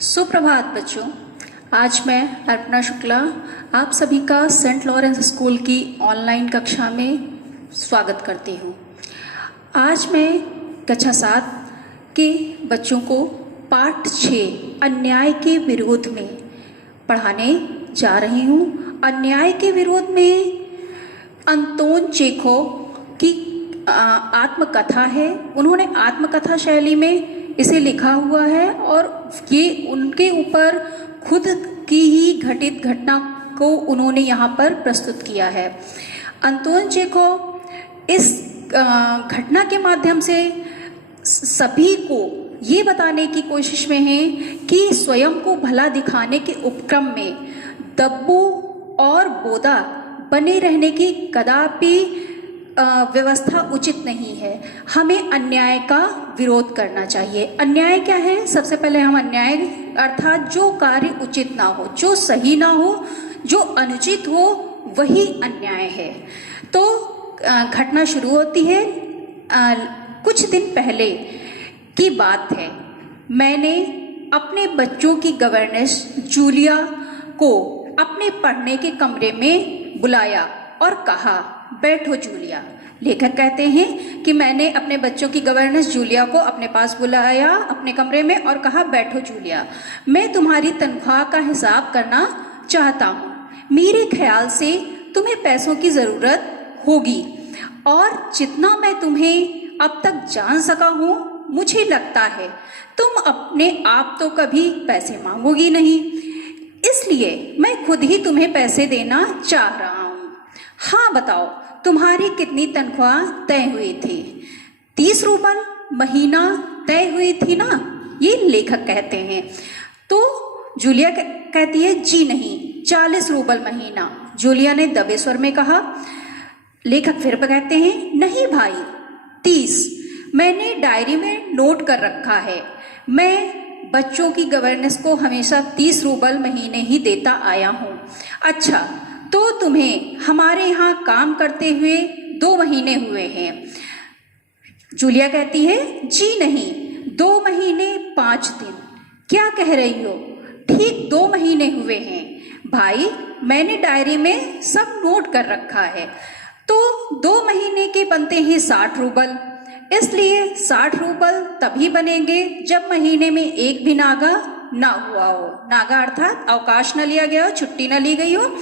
सुप्रभात बच्चों। आज मैं अर्पणा शुक्ला आप सभी का सेंट लॉरेंस स्कूल की ऑनलाइन कक्षा में स्वागत करती हूँ। आज मैं कक्षा 7 के बच्चों को पाठ 6 अन्याय के विरोध में पढ़ाने जा रही हूँ। अन्याय के विरोध में अंतोन चेखोव की आत्मकथा है। उन्होंने आत्मकथा शैली में इसे लिखा हुआ है और ये उनके ऊपर खुद की ही घटित घटना को उन्होंने यहाँ पर प्रस्तुत किया है। अंतोन चेखोव इस घटना के माध्यम से सभी को ये बताने की कोशिश में है कि स्वयं को भला दिखाने के उपक्रम में दब्बू और बोदा बने रहने की कदापि व्यवस्था उचित नहीं है। हमें अन्याय का विरोध करना चाहिए। अन्याय क्या है? सबसे पहले हम अन्याय अर्थात जो कार्य उचित ना हो, जो सही ना हो, जो अनुचित हो, वही अन्याय है। तो घटना शुरू होती है। कुछ दिन पहले की बात है। मैंने अपने बच्चों की गवर्नेंस जूलिया को अपने पढ़ने के कमरे में बुलाया और कहा, बैठो जूलिया। लेखक कहते हैं कि मैंने अपने बच्चों की गवर्नेंस जूलिया को अपने पास बुलाया अपने कमरे में और कहा, बैठो जूलिया, मैं तुम्हारी तनख्वाह का हिसाब करना चाहता हूँ। मेरे ख्याल से तुम्हें पैसों की ज़रूरत होगी और जितना मैं तुम्हें अब तक जान सका हूँ, मुझे लगता है तुम अपने आप तो कभी पैसे मांगोगी नहीं, इसलिए मैं खुद ही तुम्हें पैसे देना चाह रहा हूँ। हाँ बताओ, तुम्हारी कितनी तनख्वाह तय हुई थी? 30 रूबल महीना तय हुई थी ना? ये लेखक कहते हैं। तो जूलिया कहती है, जी नहीं, 40 रूबल महीना। जूलिया ने दबे स्वर में कहा। लेखक फिर कहते हैं, नहीं भाई, 30। मैंने डायरी में नोट कर रखा है। मैं बच्चों की गवर्नेंस को हमेशा 30 रूबल महीने ही देता आया हूँ। अच्छा, तो तुम्हें हमारे यहाँ काम करते हुए 2 महीने हुए हैं। जूलिया कहती है, जी नहीं, 2 महीने 5 दिन। क्या कह रही हो? ठीक 2 महीने हुए हैं भाई, मैंने डायरी में सब नोट कर रखा है। तो 2 महीने के बनते हैं 60 रूबल, इसलिए 60 रूबल तभी बनेंगे जब महीने में एक भी नागा ना हुआ हो। नागा अर्थात अवकाश न लिया गया हो, छुट्टी न ली गई हो।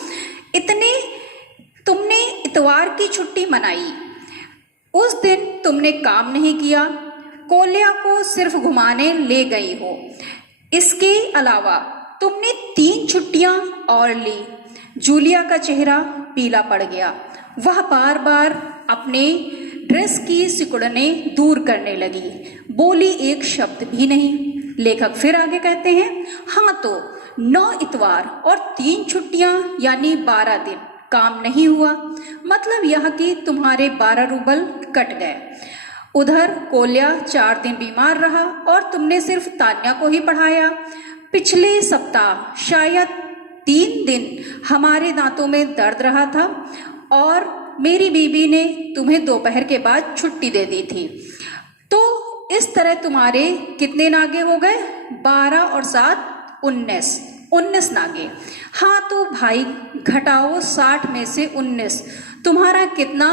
इतने तुमने इतवार की छुट्टी मनाई, उस दिन तुमने काम नहीं किया, कोल्या को सिर्फ घुमाने ले गई हो। इसके अलावा तुमने 3 छुट्टियां और ली। जूलिया का चेहरा पीला पड़ गया। वह बार बार अपने ड्रेस की सिकुड़ने दूर करने लगी, बोली एक शब्द भी नहीं। लेखक फिर आगे कहते हैं, हाँ तो 9 इतवार और 3 छुट्टियां यानी 12 दिन काम नहीं हुआ, मतलब यह कि तुम्हारे 12 रूबल कट गए। उधर कोल्या 4 दिन बीमार रहा और तुमने सिर्फ तान्या को ही पढ़ाया। पिछले सप्ताह शायद 3 दिन हमारे दांतों में दर्द रहा था और मेरी बीबी ने तुम्हें दोपहर के बाद छुट्टी दे दी थी। तो इस तरह तुम्हारे कितने नागे हो गए? 12 और 7 19 नागे। हाँ तो भाई घटाओ 60 में से 19, तुम्हारा कितना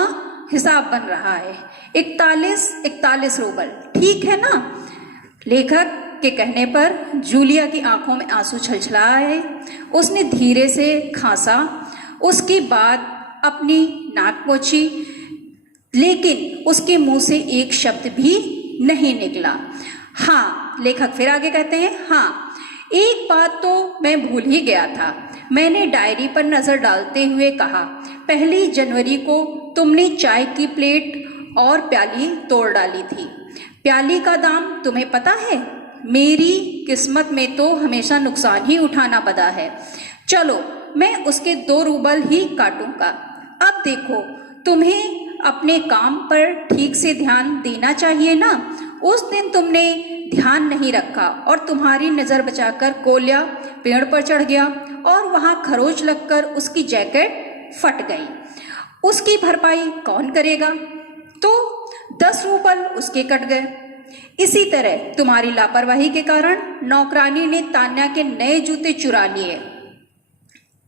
हिसाब बन रहा है? 41 रूबल, ठीक है ना? लेखक के कहने पर जूलिया की आंखों में आंसू छलछलाए। उसने धीरे से खांसा, उसके बाद अपनी नाक पोंछी, लेकिन उसके मुंह से एक शब्द भी नहीं निकला। हाँ, लेखक फिर आगे कहते हैं, हाँ एक बात तो मैं भूल ही गया था। मैंने डायरी पर नजर डालते हुए कहा, 1 जनवरी को तुमने चाय की प्लेट और प्याली तोड़ डाली थी। प्याली का दाम तुम्हें पता है? मेरी किस्मत में तो हमेशा नुकसान ही उठाना पड़ा है। चलो मैं उसके 2 रूबल ही काटूंगा। अब देखो, तुम्हें अपने काम पर ठीक से ध्यान देना चाहिए ना। उस दिन तुमने ध्यान नहीं रखा और तुम्हारी नज़र बचाकर कोल्या पेड़ पर चढ़ गया और वहां खरोच लगकर उसकी जैकेट फट गई। उसकी भरपाई कौन करेगा? तो 10 रूबल उसके कट गए। इसी तरह तुम्हारी लापरवाही के कारण नौकरानी ने तान्या के नए जूते चुरा लिए।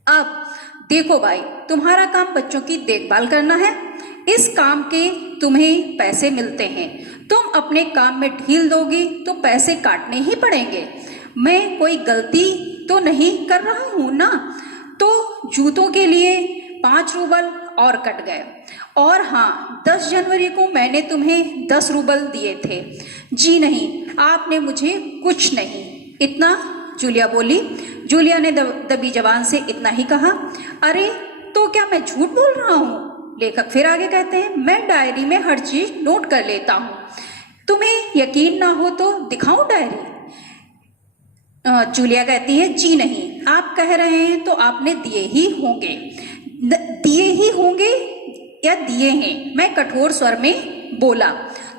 अब देखो भाई, तुम्हारा काम बच्चों की देखभाल करना है। इस काम के तुम्हें पैसे मिलते हैं। तुम अपने काम में ढील दोगी तो पैसे काटने ही पड़ेंगे। मैं कोई गलती तो नहीं कर रहा हूं ना? तो जूतों के लिए 5 रूबल और कट गए। और हाँ, 10 जनवरी को मैंने तुम्हें 10 रूबल दिए थे। जी नहीं, आपने मुझे कुछ नहीं। इतना? जूलिया बोली। जूलिया ने दबी जबान से इतना ही कहा। अरे तो क्या मैं झूठ बोल रहा हूँ? लेखक फिर आगे कहते हैं, मैं डायरी में हर चीज नोट कर लेता हूँ। तुम्हें यकीन ना हो तो दिखाऊं डायरी? जूलिया कहती है, जी नहीं, आप कह रहे हैं तो आपने दिए ही होंगे। दिए ही होंगे या दिए हैं? मैं कठोर स्वर में बोला।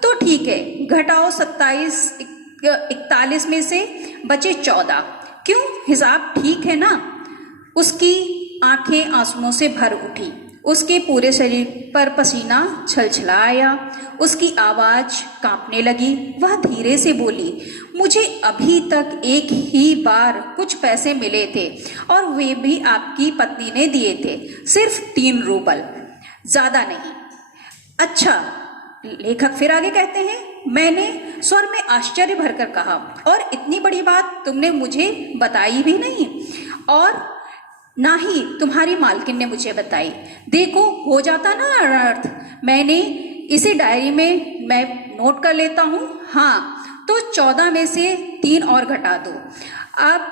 तो ठीक है, घटाओ 41 में से बचे 14। क्यों, हिसाब ठीक है ना? उसकी आंखें आंसुओं से भर उठी। उसके पूरे शरीर पर पसीना छलछलाया। उसकी आवाज कांपने लगी। वह धीरे से बोली, मुझे अभी तक एक ही बार कुछ पैसे मिले थे और वे भी आपकी पत्नी ने दिए थे, सिर्फ 3 रूबल, ज्यादा नहीं। अच्छा, लेखक फिर आगे कहते हैं, मैंने स्वर में आश्चर्य भरकर कहा, और इतनी बड़ी बात तुमने मुझे बताई भी नहीं, और ना ही तुम्हारी मालकिन ने मुझे बताई। देखो, हो जाता ना अनर्थ। मैंने इसे डायरी में मैं नोट कर लेता हूँ। हाँ, तो 14 में से 3 और घटा दो। अब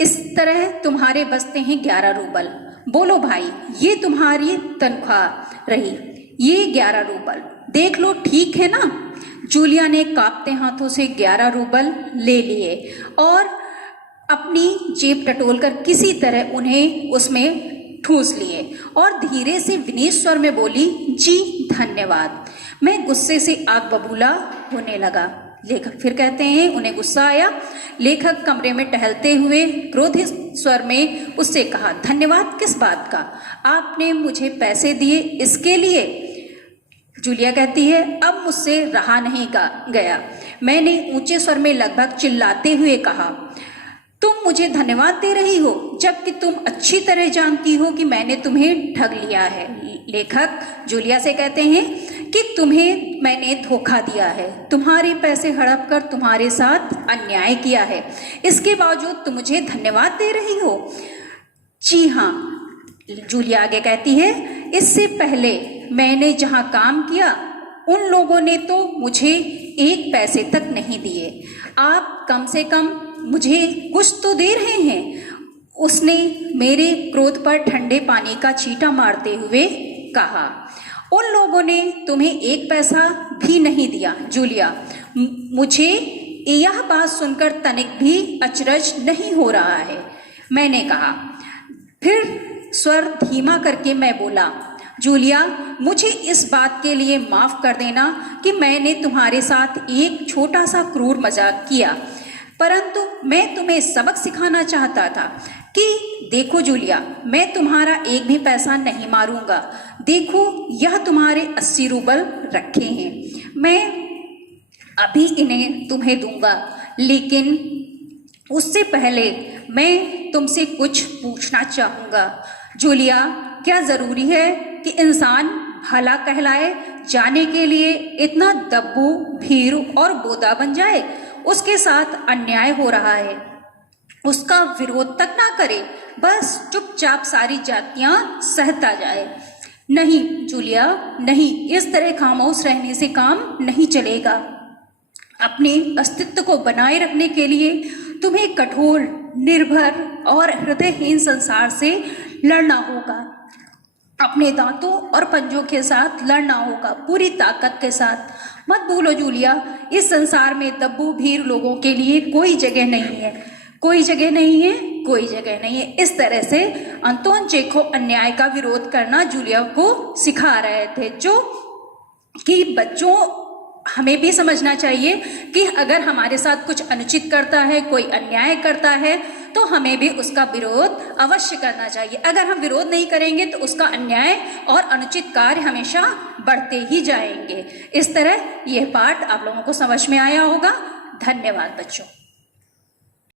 इस तरह तुम्हारे बचते हैं 11 रूबल। बोलो भाई, ये तुम्हारी तनख्वाह रही, ये 11 रूबल। देख लो, ठीक है ना? जूलिया ने कांपते हाथों से 11 रूबल ले लिए और अपनी जेब टटोलकर किसी तरह उन्हें उसमें ठूस लिए और धीरे से विनीत स्वर में बोली, जी धन्यवाद। मैं गुस्से से आग बबूला होने लगा। लेखक फिर कहते हैं, उन्हें गुस्सा आया। लेखक कमरे में टहलते हुए क्रोधित स्वर में उससे कहा, धन्यवाद किस बात का? आपने मुझे पैसे दिए इसके लिए? जूलिया कहती है, अब मुझसे रहा नहीं गया। मैंने ऊंचे स्वर में लगभग चिल्लाते हुए कहा, तुम मुझे धन्यवाद दे रही हो, जबकि तुम अच्छी तरह जानती हो कि मैंने तुम्हें ठग लिया है। लेखक जूलिया से कहते हैं कि तुम्हें मैंने धोखा दिया है, तुम्हारे पैसे हड़प कर तुम्हारे साथ अन्याय किया है, इसके बावजूद तुम मुझे धन्यवाद दे रही हो। जी हाँ, जूलिया आगे कहती है, इससे पहले मैंने जहाँ काम किया उन लोगों ने तो मुझे 1 पैसे तक नहीं दिए। आप कम से कम मुझे कुछ तो दे रहे हैं। उसने मेरे क्रोध पर ठंडे पानी का छींटा मारते हुए कहा, उन लोगों ने तुम्हें 1 पैसा भी नहीं दिया। जूलिया, मुझे यह बात सुनकर तनिक भी अचरज नहीं हो रहा है, मैंने कहा। फिर स्वर धीमा करके मैं बोला, जूलिया, मुझे इस बात के लिए माफ कर देना कि मैंने तुम्हारे साथ एक छोटा सा क्रूर मजाक किया, परंतु मैं तुम्हें सबक सिखाना चाहता था कि देखो जूलिया, मैं तुम्हारा 1 भी पैसा नहीं मारूंगा। देखो, यह तुम्हारे 80 रूबल रखे हैं, मैं अभी इन्हें तुम्हें दूंगा, लेकिन उससे पहले मैं तुमसे कुछ पूछना चाहूंगा। जूलिया, क्या जरूरी है कि इंसान भला कहलाए जाने के लिए इतना दब्बू, भीरू और बोदा बन जाए? उसके साथ अन्याय हो रहा है, उसका विरोध तक ना करे, बस चुपचाप सारी जातियां सहता जाए। नहीं जूलिया, नहीं, इस तरह खामोश रहने से काम नहीं चलेगा। अपने अस्तित्व को बनाए रखने के लिए तुम्हें कठोर, निर्भर और हृदयहीन संसार से लड़ना होगा। अपने दांतों और पंजों के साथ लड़ना होगा, पूरी ताकत के साथ। मत भूलो जूलिया, इस संसार में दब्बू भीर लोगों के लिए कोई जगह नहीं है, कोई जगह नहीं है, कोई जगह नहीं है। इस तरह से अंतोन चेखोव अन्याय का विरोध करना जूलिया को सिखा रहे थे, जो कि बच्चों हमें भी समझना चाहिए कि अगर हमारे साथ कुछ अनुचित करता है, कोई अन्याय करता है, तो हमें भी उसका विरोध अवश्य करना चाहिए। अगर हम विरोध नहीं करेंगे तो उसका अन्याय और अनुचित कार्य हमेशा बढ़ते ही जाएंगे। इस तरह यह पाठ आप लोगों को समझ में आया होगा। धन्यवाद बच्चों।